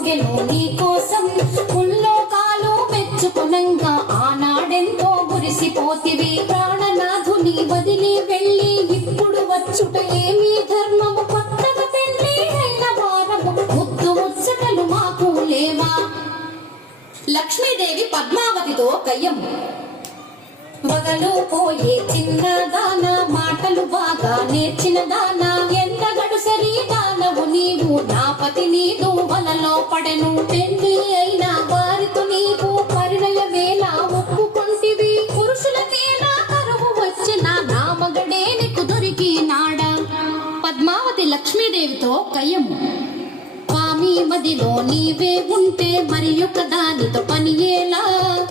మోగెను నీ కోసం ముల్లోకాలు మెచ్చుకునంగా ఆనాడెంతో మురిసిపోతివి. ప్రాణనాథుని వదిలి వెళ్ళి ఇప్పుడు వచ్చుట ఏమీ ధర్మము? కొత్తగా పెళ్లి అయిన వారము ముద్దు ముచ్చటలు మాకు లేవా? లక్ష్మీదేవి పద్మావతితో కయ్యము. వగలు పోయే చిన్నదాన, మాటలు బాగా నేర్చిన దాన, ఎంత గడుసరి దానవు నీవు, నా పతి నీదు వలలో పడెను. పెళ్లి అయిన వారితో నీవు పరిణయమేళ ఒప్పుకొంటివి. పురుషులకేనా కరువు వచ్చిన నా మగడే నీకు దొరికినాడా? పద్మావతి లక్ష్మీదేవితో కయ్యము. స్వామి మదిలో నీవే ఉంటే మరి ఒక దానితో పని ఎలా?